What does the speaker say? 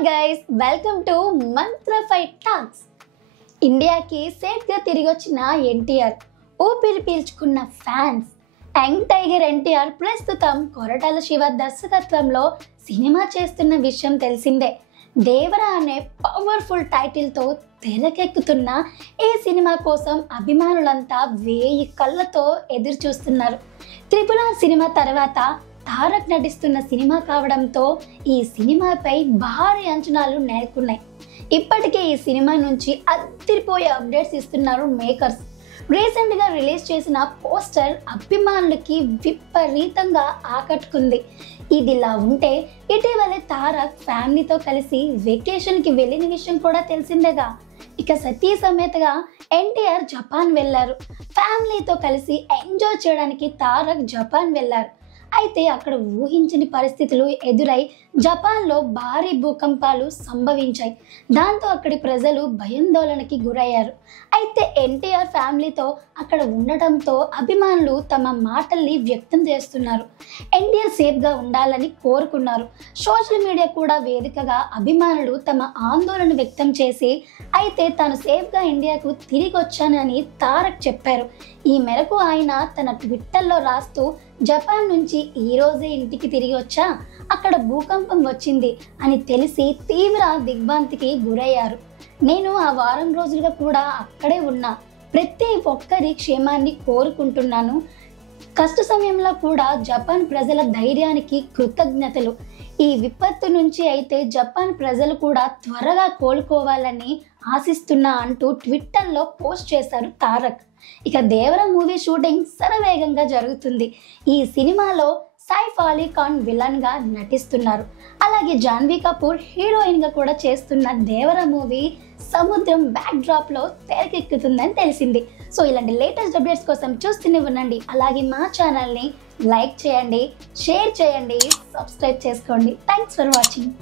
Hi guys, welcome to Mantra fight talks. ఇండియాకి సేఫ్గా తిరిగి వచ్చిన ఎన్టీఆర్, ఊపిరి పీల్చుకున్న ఫ్యాన్స్. యంగ్ టైగర్ ఎన్టీఆర్ ప్రస్తుతం కొరటాల శివ దర్శకత్వంలో సినిమా చేస్తున్న విషయం తెలిసిందే. దేవర అనే పవర్ఫుల్ టైటిల్తో తెరకెక్కుతున్న ఈ సినిమా కోసం అభిమానులంతా 1000 కళ్ళతో ఎదురు చూస్తున్నారు. RRR సినిమా తర్వాత తారక్ నటిస్తున్న సినిమా కావడంతో ఈ సినిమాపై భారీ అంచనాలు నెలకొన్నాయి. ఇప్పటికే ఈ సినిమా నుంచి అదిరిపోయే అప్డేట్స్ ఇస్తున్నారు మేకర్స్. రీసెంట్గా రిలీజ్ చేసిన పోస్టర్ అభిమానులకి విపరీతంగా ఆకట్టుకుంది. ఇదిలా ఉంటే ఇటీవలే తారక్ ఫ్యామిలీతో కలిసి వెకేషన్కి వెళ్ళిన విషయం కూడా తెలిసిందేగా. ఇక సతీ సమేతగా ఎన్టీఆర్ జపాన్ వెళ్ళారు. ఫ్యామిలీతో కలిసి ఎంజాయ్ చేయడానికి తారక్ జపాన్ వెళ్ళారు. అయితే అక్కడ ఊహించని పరిస్థితులు ఎదురై జపాన్లో భారీ భూకంపాలు సంభవించాయి. దాంతో అక్కడి ప్రజలు భయాందోళనకి గురయ్యారు. అయితే ఎన్టీఆర్ ఫ్యామిలీతో అక్కడ ఉండటంతో అభిమానులు తమ మాటల్ని వ్యక్తం చేస్తున్నారు. ఎన్టీఆర్ సేఫ్గా ఉండాలని కోరుకున్నారు. సోషల్ మీడియా కూడా వేదికగా అభిమానులు తమ ఆందోళన వ్యక్తం చేసి అయితే తాను సేఫ్గా ఇండియాకు తిరిగి వచ్చానని తారక్ చెప్పారు. ఈ మేరకు ఆయన తన ట్విట్టర్లో రాస్తూ, జపాన్ నుంచి ఈరోజే ఇంటికి తిరిగి వచ్చా, అక్కడ భూకంపం వచ్చింది అని తెలిసి తీవ్ర దిగ్భ్రాంతికి గురయ్యారు. నేను ఆ వారం రోజులుగా కూడా అక్కడే ఉన్నా. ప్రతి ఒక్కరి క్షేమాన్ని కోరుకుంటున్నాను. కష్ట సమయంలో కూడా జపాన్ ప్రజల ధైర్యానికి కృతజ్ఞతలు. ఈ విపత్తు నుంచి అయితే జపాన్ ప్రజలు కూడా త్వరగా కోలుకోవాలని ఆశిస్తున్నా అంటూ ట్విట్టర్లో పోస్ట్ చేశారు తారక్. ఇక దేవర మూవీ షూటింగ్ శరవేగంగా జరుగుతుంది. ఈ సినిమాలో సైఫ్ అలీ ఖాన్ విలన్గా నటిస్తున్నారు. అలాగే జాన్వీ కపూర్ హీరోయిన్గా కూడా చేస్తున్న దేవర మూవీ సముద్రం బ్యాక్ డ్రాప్లో తెరకెక్కుతుందని తెలిసింది. సో ఇలాంటి లేటెస్ట్ అప్డేట్స్ కోసం చూస్తూనే ఉండండి. అలాగే మా ఛానల్ని లైక్ చేయండి, షేర్ చేయండి, సబ్స్క్రైబ్ చేసుకోండి. Thanks for watching.